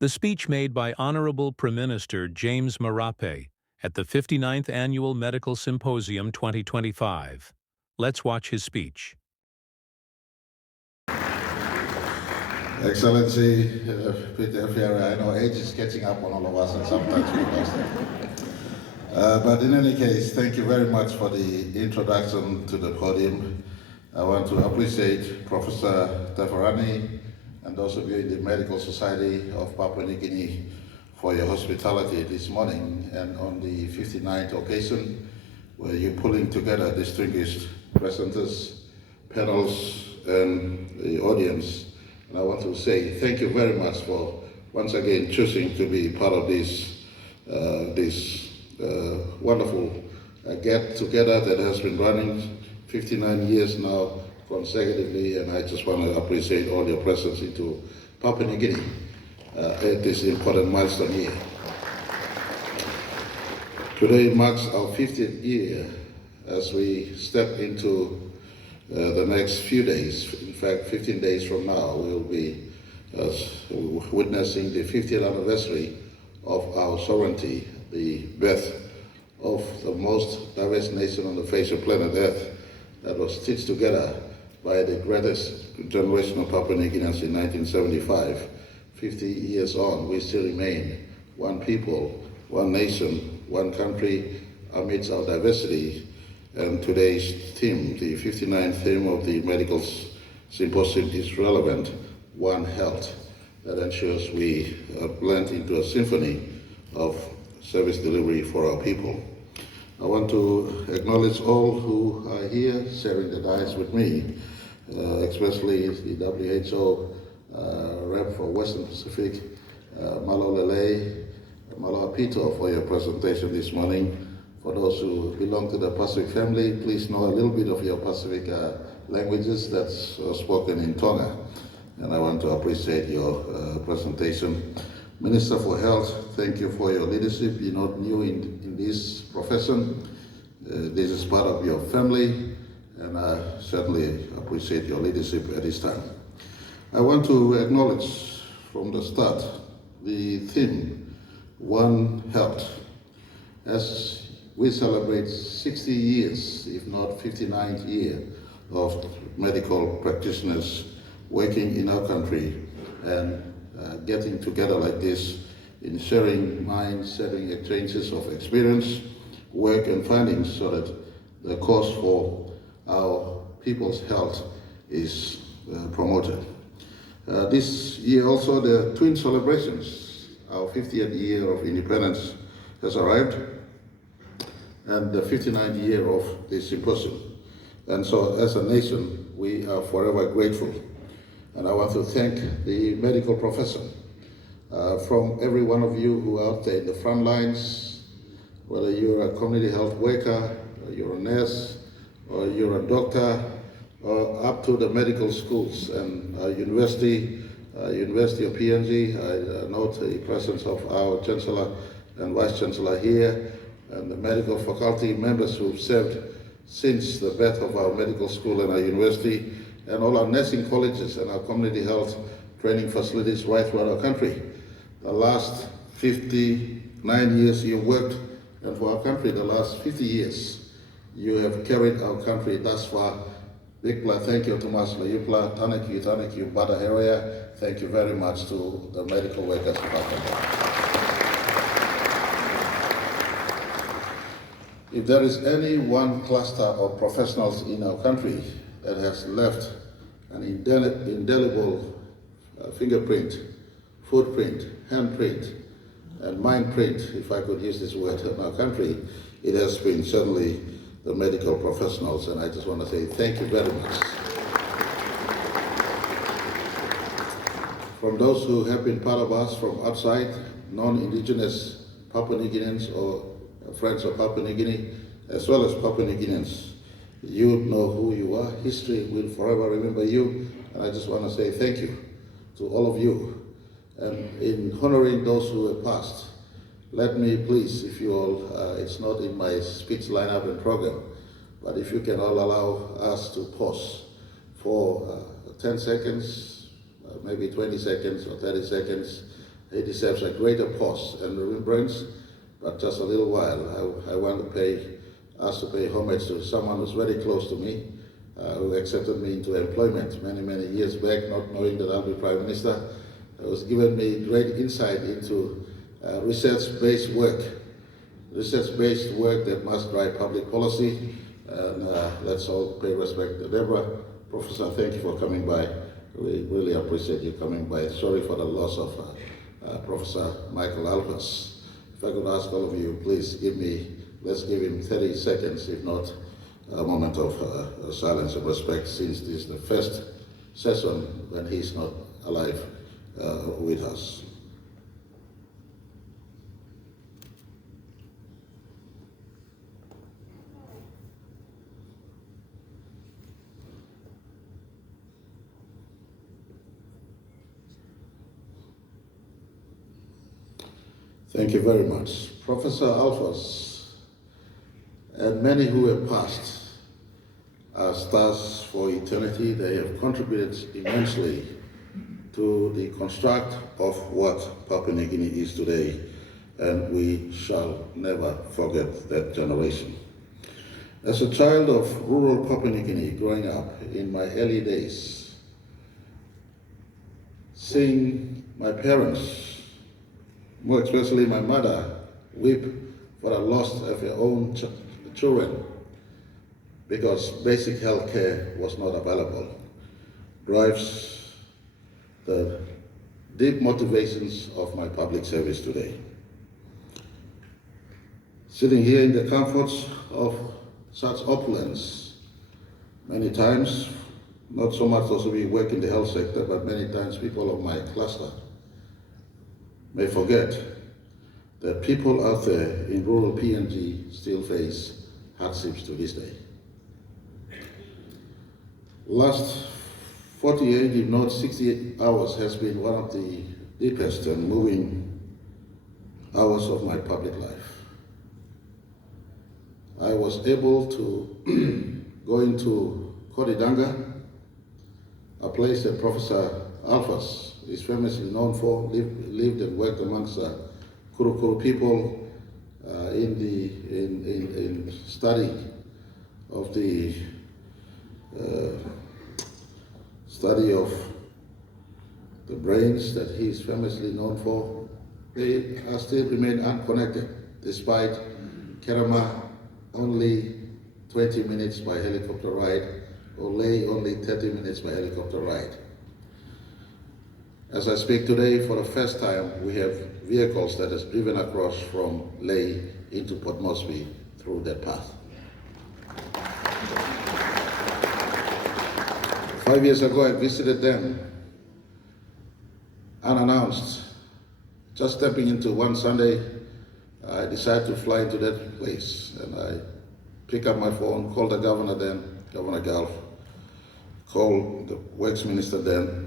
The speech made by Honorable Priminister James Marape at the 59th Annual Medical Symposium 2025. Let's watch his speech. Excellency, Peter Ferreira, I know age is catching up on all of us and sometimes we lost it. But in any case, thank you very much for the introduction to the podium. I want to appreciate Professor Tafarani and those of you in the Medical Society of Papua New Guinea for your hospitality this morning and on the 59th occasion where you're pulling together distinguished presenters, panels, and the audience. And I want to say thank you very much for once again choosing to be part of this wonderful get-together that has been running 59 years now consecutively, and I just want to appreciate all your presence into Papua New Guinea at this important milestone year. Today marks our 50th year as we step into the next few days. In fact, 15 days from now, we will be witnessing the 50th anniversary of our sovereignty, the birth of the most diverse nation on the face of planet Earth that was stitched together by the greatest generation of Papua New Guineans in 1975. 50 years on, we still remain one people, one nation, one country amidst our diversity. And today's theme, the 59th theme of the Medical Symposium, is relevant: One Health, that ensures we blend into a symphony of service delivery for our people. I want to acknowledge all who are here sharing the dais with me, especially the WHO rep for Western Pacific, Malo Lele, Malo Apito, for your presentation this morning. For those who belong to the Pacific family, please know a little bit of your Pacific languages that's spoken in Tonga. And I want to appreciate your presentation. Minister for Health, thank you for your leadership. You're not new in this profession. This is part of your family, and I certainly appreciate your leadership at this time. I want to acknowledge from the start the theme, One Health. As we celebrate 60 years, if not 59th year, of medical practitioners working in our country and getting together like this in sharing minds, sharing exchanges of experience, work and findings so that the cause for our people's health is promoted. This year also the twin celebrations, our 50th year of independence has arrived and the 59th year of this symposium. And so as a nation, we are forever grateful. And I want to thank the medical profession, from every one of you who are out there in the front lines, whether you're a community health worker, or you're a nurse, or you're a doctor, or up to the medical schools and University of PNG. I note the presence of our Chancellor and Vice Chancellor here, and the medical faculty members who've served since the birth of our medical school and our university, and all our nursing colleges and our community health training facilities right throughout our country. The last 59 years you worked, and for our country, the last 50 years, you have carried our country thus far. Bigpla, thank you, Tomas Layupla, thank you, Bada Herea, thank you very much to the medical workers of our country. If there is any one cluster of professionals in our country that has left an indelible fingerprint, footprint, handprint, and mind print, if I could use this word, in our country, it has been certainly the medical professionals, and I just want to say thank you very much. From those who have been part of us from outside, non-indigenous Papua New Guineans or friends of Papua New Guinea, as well as Papua New Guineans, you know who you are. History will forever remember you, and I just want to say thank you to all of you. And in honoring those who have passed, let me please, if you all, it's not in my speech lineup and program, but if you can all allow us to pause for 10 seconds, maybe 20 seconds or 30 seconds, he deserves a greater pause and remembrance, but just a little while, I want to ask to pay homage to someone who's very close to me, who accepted me into employment many years back, not knowing that I'll be Prime Minister. It was given me great insight into research-based work that must drive public policy, and let's all pay respect to Deborah. Professor, thank you for coming by. We really appreciate you coming by. Sorry for the loss of Professor Michael Alphas. If I could ask all of you, please let's give him 30 seconds, if not a moment of silence and respect, since this is the first session when he's not alive with us. Thank you very much. Professor Alphas and many who have passed are stars for eternity. They have contributed immensely to the construct of what Papua New Guinea is today, and we shall never forget that generation. As a child of rural Papua New Guinea growing up in my early days, seeing my parents, more especially my mother, weep for the loss of her own children because basic health care was not available, drives the deep motivations of my public service today. Sitting here in the comforts of such opulence, many times, not so much those we work in the health sector, but many times people of my cluster may forget that people out there in rural PNG still face hardships to this day. Last 48, if not 68 hours has been one of the deepest and moving hours of my public life. I was able to go into Kodidanga, a place that Professor Alphas is famously known for, lived and worked amongst Kuru people in study of the brains that he is famously known for. They are still remain unconnected, despite Kerama only 20 minutes by helicopter ride, or Leh only 30 minutes by helicopter ride. As I speak today, for the first time, we have vehicles that has driven across from Leh into Port Moresby through that path. 5 years ago, I visited them unannounced. Just stepping into one Sunday, I decided to fly into that place, and I pick up my phone, called the governor then, Governor Gulf, called the works minister then,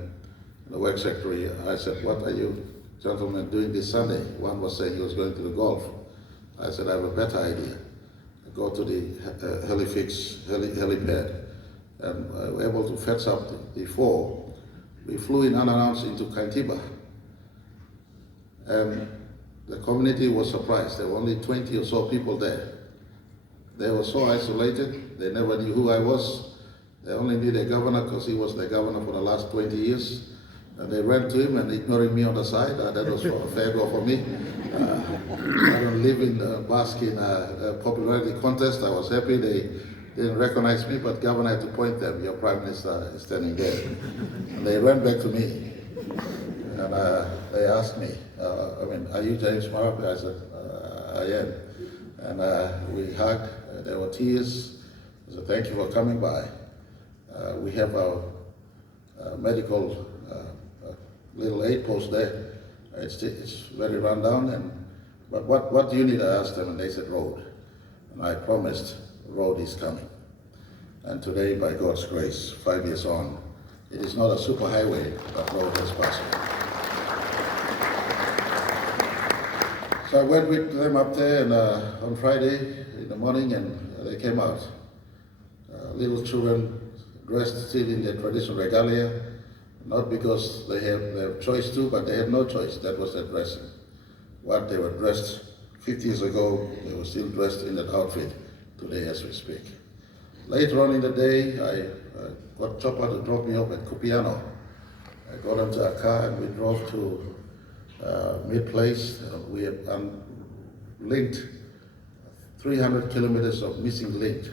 the work secretary. I said, what are you gentlemen doing this Sunday? One was saying he was going to the golf. I said, I have a better idea. I go to the helipad, and I was able to fetch up the four. We flew in unannounced into Kaintiba, and the community was surprised. There were only 20 or so people there. They were so isolated, they never knew who I was. They only knew the governor because he was the governor for the last 20 years. And they ran to him and ignoring me on the side. That was a fair go for me. I don't live in bask in a popularity contest. I was happy they didn't recognize me, but governor had to point them, your prime minister is standing there. And they ran back to me. And they asked me, are you James Marape? I said, I am. And we hugged, there were tears. I said, thank you for coming by. We have our medical little aid post there. It's very run down, but what do you need? I asked them, and they said road. And I promised road is coming. And today, by God's grace, 5 years on, it is not a super highway, but road is possible. So I went with them up there and, on Friday in the morning, and they came out. Little children dressed still in their traditional regalia. not because they have choice to, but they had no choice. That was their dressing. What they were dressed 50 years ago, they were still dressed in that outfit today as we speak. Later on in the day, I got Chopper to drop me off at Cupiano. I got into a car and we drove to mid-place. We have linked 300 kilometers of missing link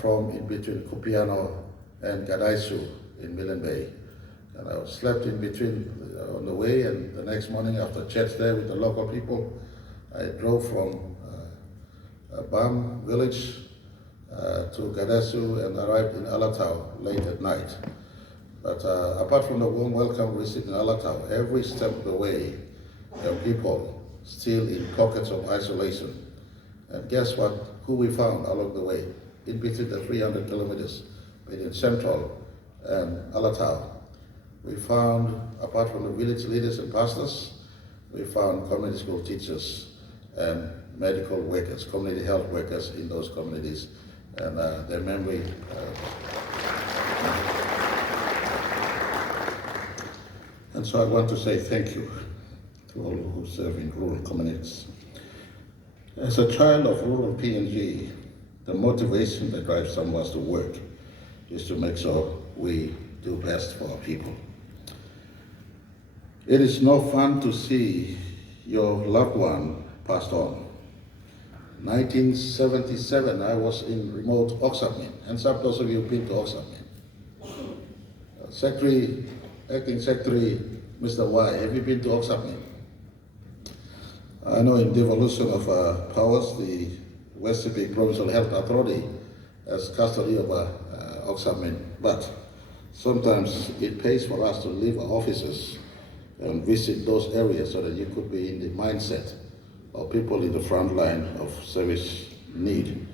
from in between Cupiano and Gadaisu in Milne Bay. And I slept in between on the way, and the next morning after chats there with the local people, I drove from Bam village to Gadaisu and arrived in Alatau late at night. But apart from the warm welcome received in Alatau, every step of the way, there were people still in pockets of isolation. And guess what? Who we found along the way, in between the 300 kilometers between Central and Alatau. We found, apart from the village leaders and pastors, we found community school teachers and medical workers, community health workers in those communities, and their memory. And so I want to say thank you to all who serve in rural communities. As a child of rural PNG, the motivation that drives some of us to work is to make sure we do best for our people. It is no fun to see your loved one passed on. 1977, I was in remote Oxapmin, and some those of you have been to Oxapmin. Acting Secretary, Mr. Y, have you been to Oxapmin? I know in devolution of powers, the West Pacific Provincial Health Authority has custody of Oxapmin, but sometimes it pays for us to leave our offices and visit those areas so that you could be in the mindset of people in the front line of service need.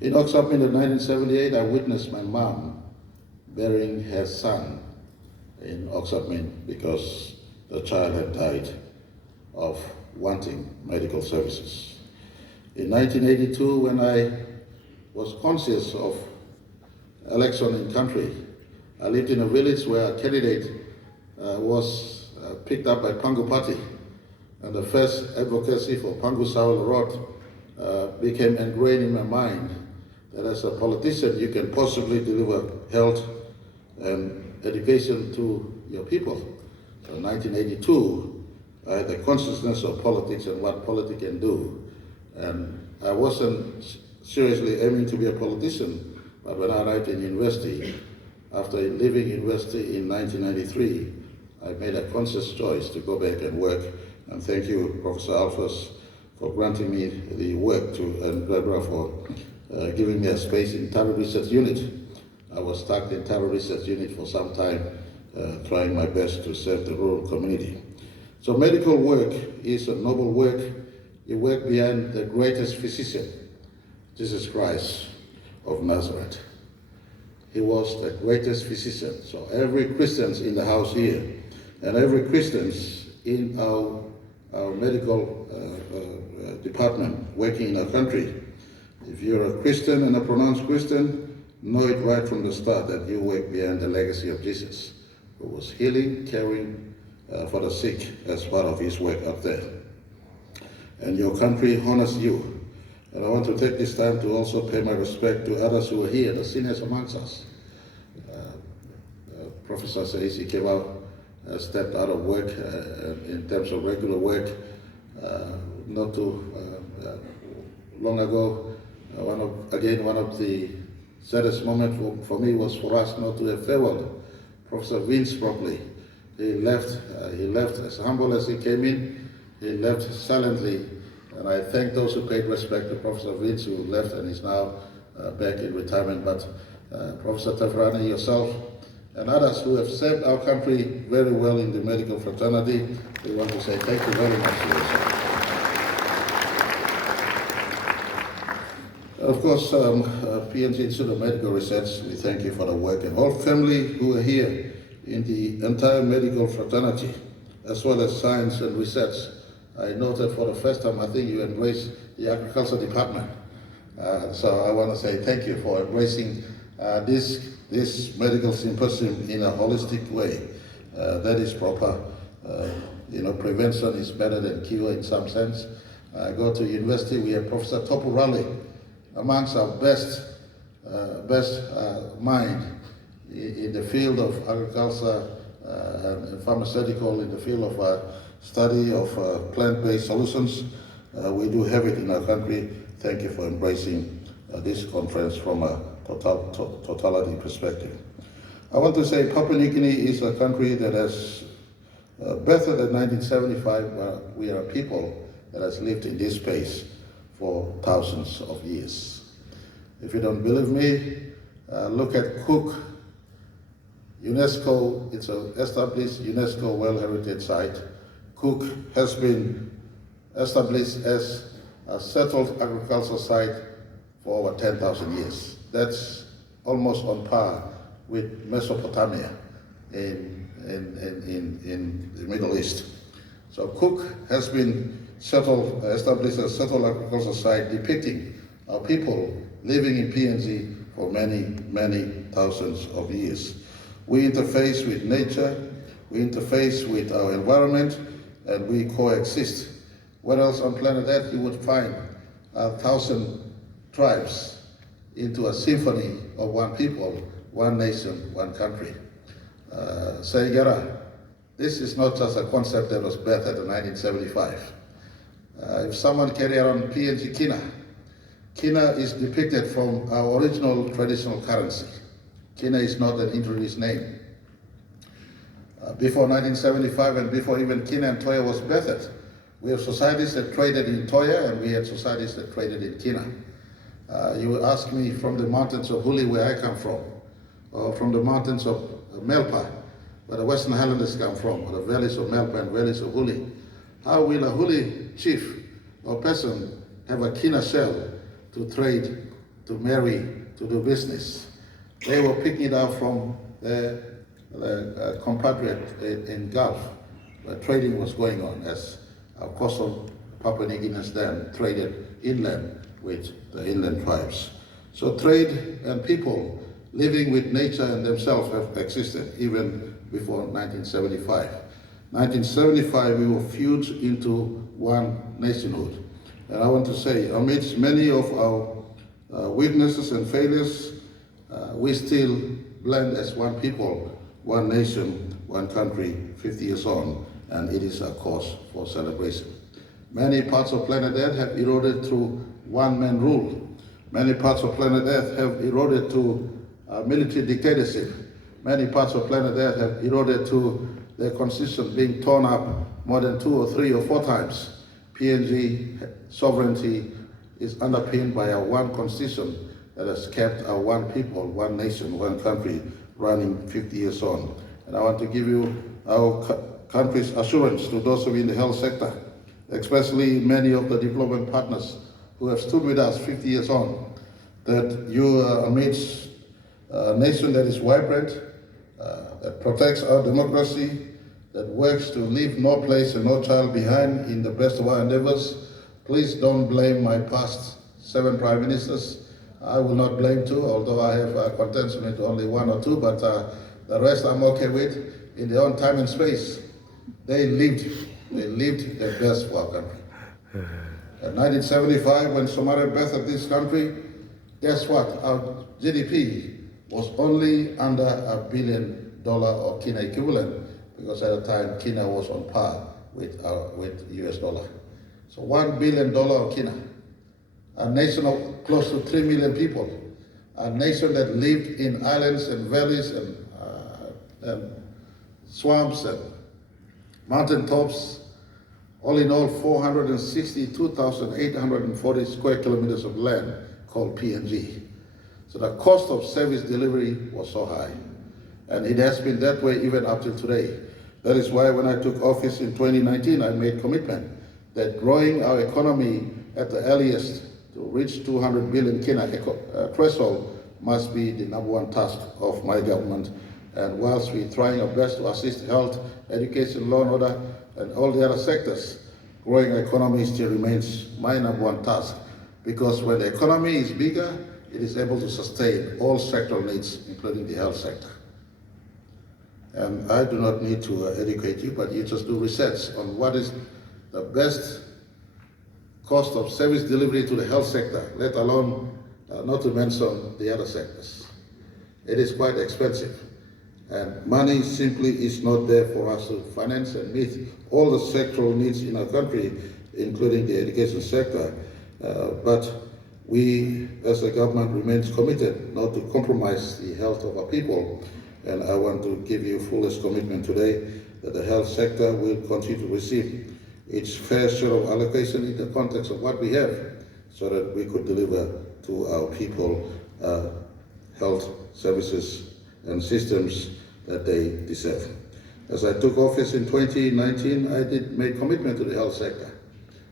In Oxapmin in 1978, I witnessed my mom burying her son in Oxapmin because the child had died of wanting medical services. In 1982, when I was conscious of election in country, I lived in a village where a candidate was picked up by Pangu Party, and the first advocacy for Pangu Sawal Road became ingrained in my mind that as a politician you can possibly deliver health and education to your people. So in 1982, I had the consciousness of politics and what politics can do. And I wasn't seriously aiming to be a politician, but when I arrived in university, after leaving university in 1993, I made a conscious choice to go back and work. And thank you, Professor Alphas, for granting me the work and Barbara for giving me a space in Terror Research Unit. I was stuck in Terror Research Unit for some time, trying my best to serve the rural community. So medical work is a noble work. You work behind the greatest physician, Jesus Christ of Nazareth. He was the greatest physician. So every Christian in the house here, and every Christian in our medical department working in our country, if you're a Christian and a pronounced Christian, know it right from the start that you work behind the legacy of Jesus, who was healing, caring for the sick as part of his work up there. And your country honors you. And I want to take this time to also pay my respect to others who are here, the seniors amongst us. Professor Saisi came out, stepped out of work in terms of regular work. Not too long ago, one of the saddest moments for me was for us not to have farewelled Professor Vince properly. He left as humble as he came in. He left silently, and I thank those who paid respect to Professor Vince, who left and is now back in retirement. But Professor Tafrani, yourself, and others who have served our country very well in the medical fraternity, we want to say thank you very much to yourself. Of course, PNG Institute of Medical Research, we thank you for the work, and all family who are here in the entire medical fraternity, as well as science and research. I noted for the first time, I think you embraced the agriculture department. So I want to say thank you for embracing this medical symposium in a holistic way. That is proper. Prevention is better than cure in some sense. I go to university, we have Professor Topu Raleigh, amongst our best mind in the field of agriculture and pharmaceutical, in the field of study of plant-based solutions. We do have it in our country. Thank you for embracing this conference from a totality perspective. I want to say Papua New Guinea is a country that has, better than 1975, we are a people that has lived in this space for thousands of years. If you don't believe me, look at Cook. UNESCO, it's an established UNESCO World Heritage Site. Cook has been established as a settled agricultural site for over 10,000 years. That's almost on par with Mesopotamia in the Middle East. So Cook has been established as a settled agricultural site depicting our people living in PNG for many, many thousands of years. We interface with nature, we interface with our environment, and we coexist. Where else on planet Earth you would find 1,000 tribes into a symphony of one people, one nation, one country? Saigara, this is not just a concept that was birthed in 1975. If someone carry around PNG Kina is depicted from our original traditional currency. Kina is not an introduced name. Before 1975 and before even Kina and Toya was birthed, we have societies that traded in Toya and we had societies that traded in Kina. You ask me from the mountains of Huli, where I come from, or from the mountains of Melpa, where the Western Highlanders come from, or the valleys of Melpa and valleys of Huli. How will a Huli chief or person have a Kina shell to trade, to marry, to do business? They were picking it up from their compatriot in Gulf, where trading was going on, as our coastal Papua New Guineans then traded inland with the inland tribes. So trade and people living with nature and themselves have existed even before 1975. 1975, we were fused into one nationhood. And I want to say, amidst many of our weaknesses and failures, we still blend as one people, one nation, one country, 50 years on, and it is a cause for celebration. Many parts of planet Earth have eroded through one-man rule. Many parts of planet Earth have eroded to military dictatorship. Many parts of planet Earth have eroded to their constitution being torn up more than 2 or 3 or 4 times. PNG sovereignty is underpinned by our one constitution that has kept our one people, one nation, one country running 50 years on. And I want to give you our country's assurance to those of you in the health sector, especially many of the development partners who have stood with us 50 years on, that you are amidst a nation that is vibrant, that protects our democracy, that works to leave no place and no child behind in the best of our endeavors. Please don't blame my past 7 prime ministers. I will not blame 2, although I have contention with only 1 or 2, but the rest I'm okay with. In their own time and space, they lived their best for our country. In 1975, when Marape birthed this country, guess what? Our GDP was only under $1 billion or Kina equivalent, because at the time Kina was on par with US dollar. So $1 billion of Kina. A nation of close to 3 million people, a nation that lived in islands and valleys and swamps and mountain tops. All in all, 462,840 square kilometers of land called PNG. So the cost of service delivery was so high. And it has been that way even up till today. That is why when I took office in 2019, I made commitment that growing our economy at the earliest to reach 200 billion Kina threshold must be the #1 task of my government. And whilst we're trying our best to assist health, education, law and order, and all the other sectors, growing our economy still remains my #1 task. Because when the economy is bigger, it is able to sustain all sectoral needs, including the health sector. And I do not need to educate you, but you just do research on what is the best cost of service delivery to the health sector, let alone not to mention the other sectors. It is quite expensive. And money simply is not there for us to finance and meet all the sectoral needs in our country, including the education sector. But we, as a government, remains committed not to compromise the health of our people. And I want to give you fullest commitment today that the health sector will continue to receive its fair share of allocation in the context of what we have, so that we could deliver to our people health services and systems that they deserve. As I took office in 2019, I did make commitment to the health sector.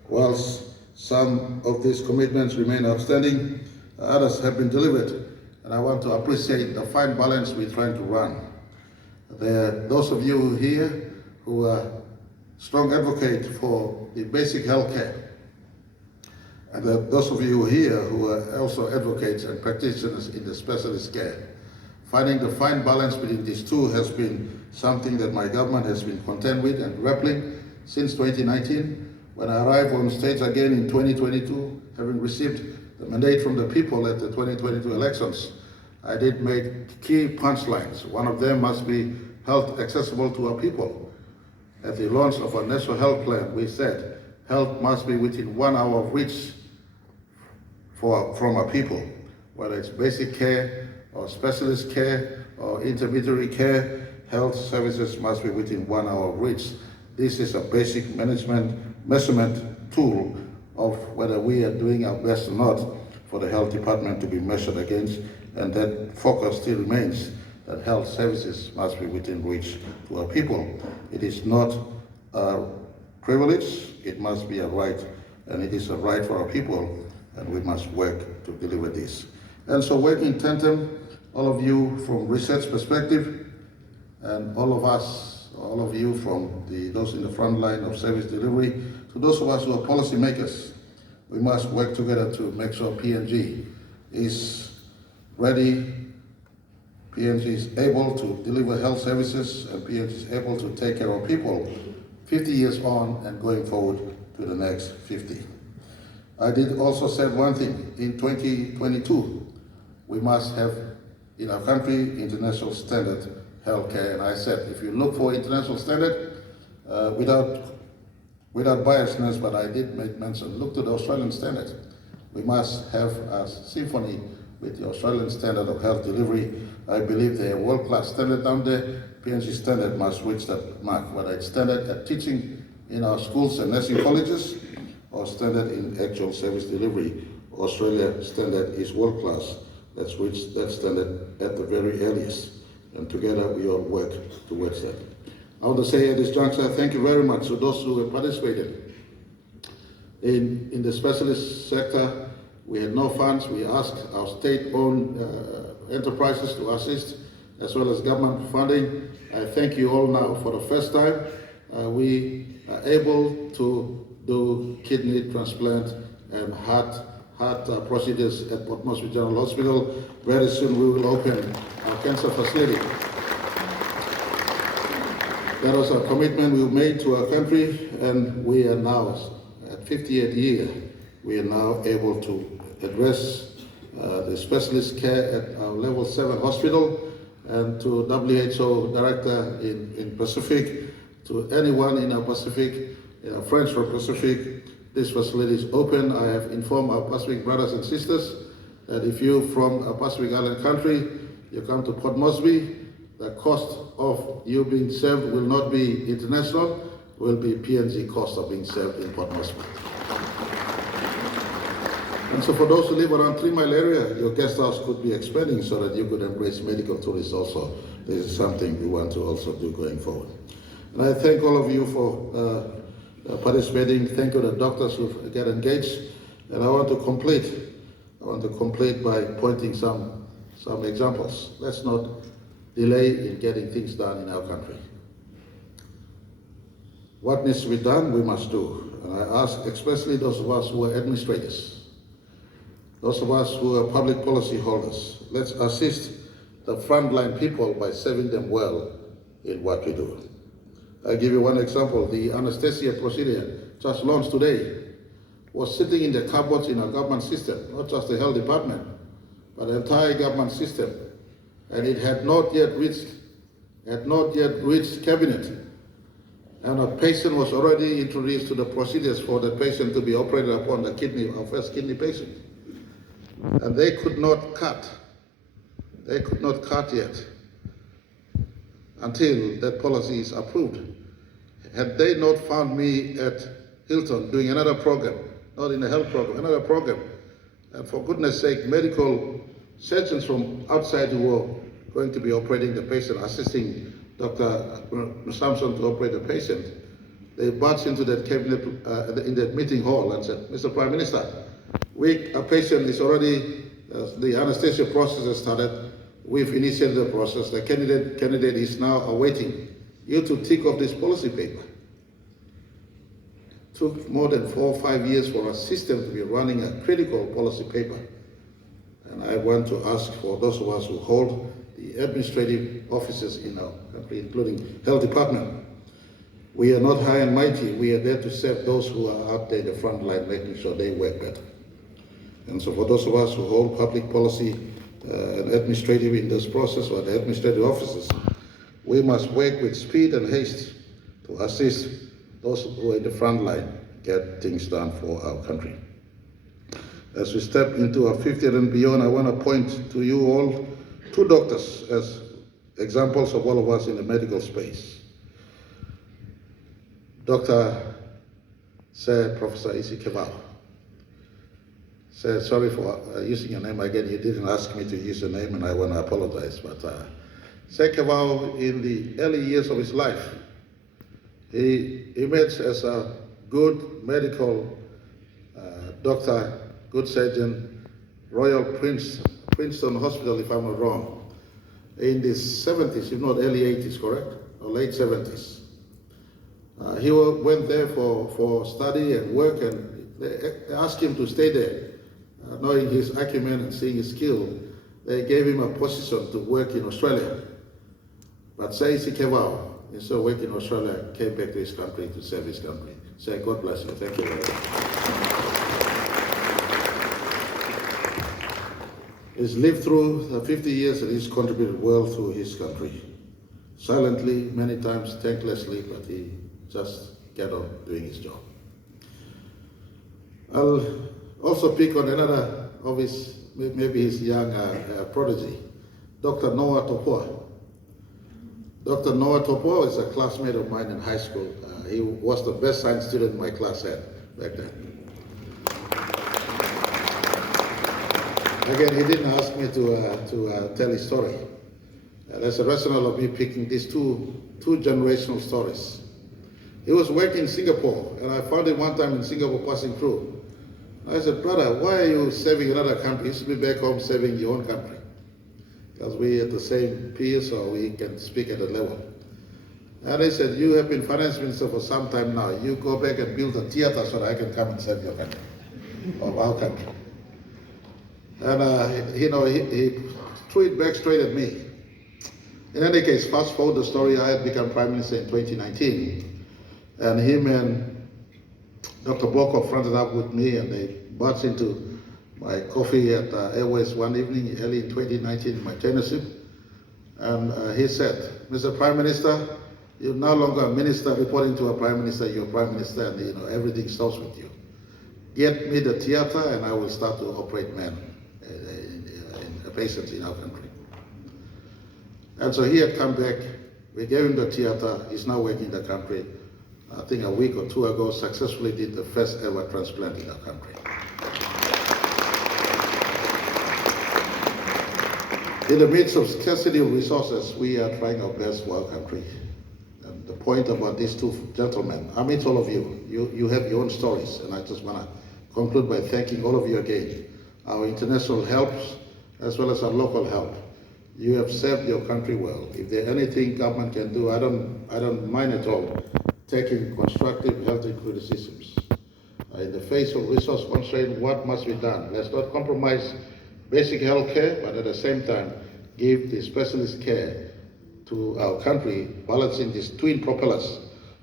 Whilst some of these commitments remain outstanding, others have been delivered, and I want to appreciate the fine balance we're trying to run. There are those of you here who are strong advocate for the basic health care. And those of you here who are also advocates and practitioners in the specialist care. Finding the fine balance between these two has been something that my government has been content with and grappling since 2019. When I arrived on stage again in 2022, having received the mandate from the people at the 2022 elections, I did make key punchlines. One of them must be health accessible to our people. At the launch of our National Health Plan, we said health must be within 1 hour of reach from our people, whether it's basic care or specialist care or intermediary care, health services must be within 1 hour of reach. This is a basic measurement tool of whether we are doing our best or not for the health department to be measured against, and that focus still remains that health services must be within reach to our people. It is not a privilege, it must be a right, and it is a right for our people, and we must work to deliver this. And so working in tandem, all of you from research perspective, and all of us, all of you from those in the front line of service delivery, to those of us who are policy makers, we must work together to make sure PNG is ready, PNG is able to deliver health services, and PNG is able to take care of people 50 years on and going forward to the next 50. I did also say one thing. In 2022, we must have in our country international standard healthcare, and I said if you look for international standard, without biasness, but I did make mention, look to the Australian standard. We must have a symphony with the Australian standard of health delivery. I believe they are world-class standard down there. PNG standard must reach that mark, whether it's standard at teaching in our schools and nursing colleges or standard in actual service delivery. Australia standard is world-class. Let's reach that standard at the very earliest, and together we all work towards that. I want to say at this juncture, thank you very much to those who have participated. In the specialist sector, we had no funds. We asked our state-owned enterprises to assist, as well as government funding. I thank you all now. For the first time, we are able to do kidney transplant and heart procedures at Port Moresby General Hospital. Very soon we will open our cancer facility. That was a commitment we made to our country, and we are now at 58th year. We are now able to address the specialist care at our level 7 hospital, and to WHO director in Pacific, to anyone in our Pacific, friends from Pacific, this facility is open. I have informed our Pacific brothers and sisters that if you're from a Pacific Island country, you come to Port Moresby, the cost of you being served will not be international, will be PNG cost of being served in Port Moresby. And so for those who live around 3 Mile area, your guest house could be expanding so that you could embrace medical tourists also. This is something we want to also do going forward. And I thank all of you for participating. Thank you to the doctors who get engaged. And I want to complete by pointing some examples. Let's not delay in getting things done in our country. What needs to be done, we must do. And I ask especially those of us who are administrators. those of us who are public policy holders, let's assist the frontline people by serving them well in what we do. I'll give you one example. The anesthesia procedure just launched today was sitting in the cupboards in our government system, not just the health department, but the entire government system. And it had not yet reached cabinet. And a patient was already introduced to the procedures for the patient to be operated upon, the kidney, our first kidney patient. And they could not cut. They could not cut yet until that policy is approved. Had they not found me at Hilton doing another program, not in a health program, another program, and for goodness sake, medical surgeons from outside who were going to be operating the patient, assisting Dr. Samson to operate the patient, they barged into that cabinet, in that meeting hall and said, Mr. Prime Minister, a patient is already, the anesthesia process has started, we've initiated the process, the candidate is now awaiting you to tick off this policy paper. Took more than 4 or 5 years for a system to be running a critical policy paper. And I want to ask for those of us who hold the administrative offices in our country, including health department, we are not high and mighty. We are there to serve those who are out there in the front line, making sure they work better. And so for those of us who hold public policy and administrative in this process, or the administrative offices, we must work with speed and haste to assist those who are in the front line get things done for our country. As we step into our 50th and beyond, I want to point to you all 2 doctors as examples of all of us in the medical space. Dr. said, Professor Isi Kebao, said, sorry for using your name again, you didn't ask me to use your name and I want to apologize, but Sir Kebao, in the early years of his life, he emerged as a good medical doctor, good surgeon, Royal Princeton Hospital, if I'm not wrong, in the 70s, if not early 80s, correct? Or late 70s. He went there for study and work, and they asked him to stay there. Knowing his acumen and seeing his skill, they gave him a position to work in Australia. But Sir Isi Kebao, instead of working in Australia, came back to his country to serve his country. Say, God bless you. Thank you very much. He's lived through the 50 years and he's contributed well to his country. Silently, many times, thanklessly, but he just kept on doing his job. I'll also pick on another of his, maybe his young prodigy, Dr. Noah Topoa. Dr. Noah Topoa is a classmate of mine in high school. He was the best science student my class had back then. Again, he didn't ask me to tell his story. There's a rationale of me picking these two generational stories. He was working in Singapore, and I found him one time in Singapore passing through. I said, brother, why are you serving another country? You should be back home serving your own country. Because we are the same peers, so we can speak at a level. And he said, you have been finance minister for some time now. You go back and build a theater so that I can come and serve your country, or our country. And he threw it back straight at me. In any case, fast forward the story, I had become Prime Minister in 2019. And him and Dr. Boko fronted up with me, and they barged into my coffee at Airways one evening early in 2019, my tenureship. And he said, Mr. Prime Minister, you're no longer a minister reporting to a Prime Minister, you're Prime Minister, and everything stops with you. Get me the theater and I will start to operate men in patients in our country. And so he had come back, we gave him the theater, he's now working in the country. I think a week or 2 ago, successfully did the first ever transplant in our country. In the midst of scarcity of resources, we are trying our best for our country. And the point about these 2 gentlemen, I meet all of you. You have your own stories, and I just want to conclude by thanking all of you again. Our international helps, as well as our local help. You have served your country well. If there's anything government can do, I don't mind at all taking constructive, healthy criticisms. In the face of resource constraint, what must be done? Let's not compromise basic health care, but at the same time, give the specialist care to our country, balancing these twin propellers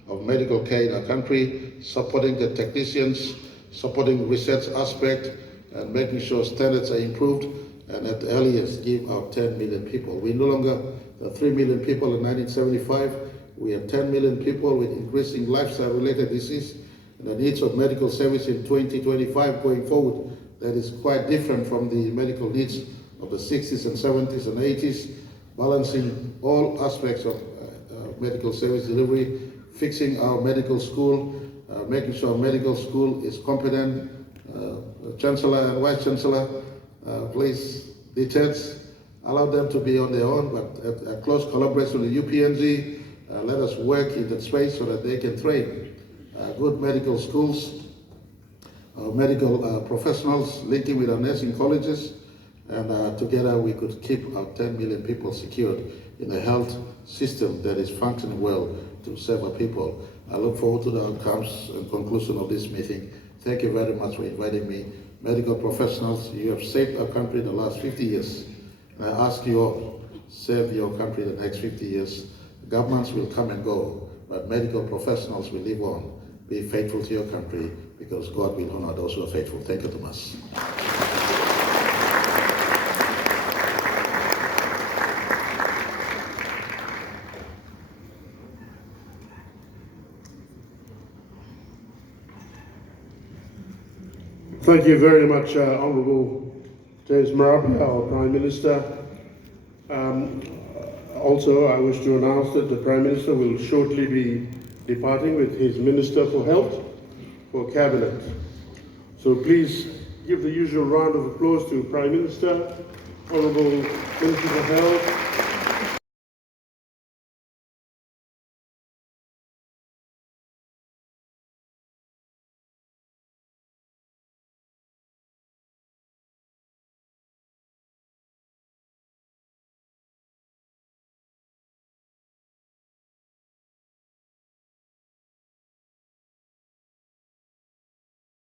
of medical care in our country, supporting the technicians, supporting research aspect, and making sure standards are improved, and at the earliest give our 10 million people. We no longer 3 million people in 1975. We have 10 million people with increasing lifestyle-related disease, and the needs of medical service in 2025 going forward, that is quite different from the medical needs of the 60s and 70s and 80s, balancing all aspects of medical service delivery, fixing our medical school, making sure medical school is competent. Chancellor and Vice Chancellor, please detach, allow them to be on their own, but a close collaboration with UPNG, let us work in that space so that they can train good medical schools, medical professionals linking with our nursing colleges, and together we could keep our 10 million people secured in a health system that is functioning well to serve our people. I look forward to the outcomes and conclusion of this meeting. Thank you very much for inviting me. Medical professionals, you have saved our country the last 50 years. And I ask you all, save your country the next 50 years. Governments will come and go, but medical professionals will live on. Be faithful to your country, because God will honor those who are faithful. Thank you, Thomas. Thank you very much, Honourable James Marape, our Prime Minister. Also, I wish to announce that the Prime Minister will shortly be departing with his Minister for Health for Cabinet. So please give the usual round of applause to Prime Minister, Honourable Minister for Health,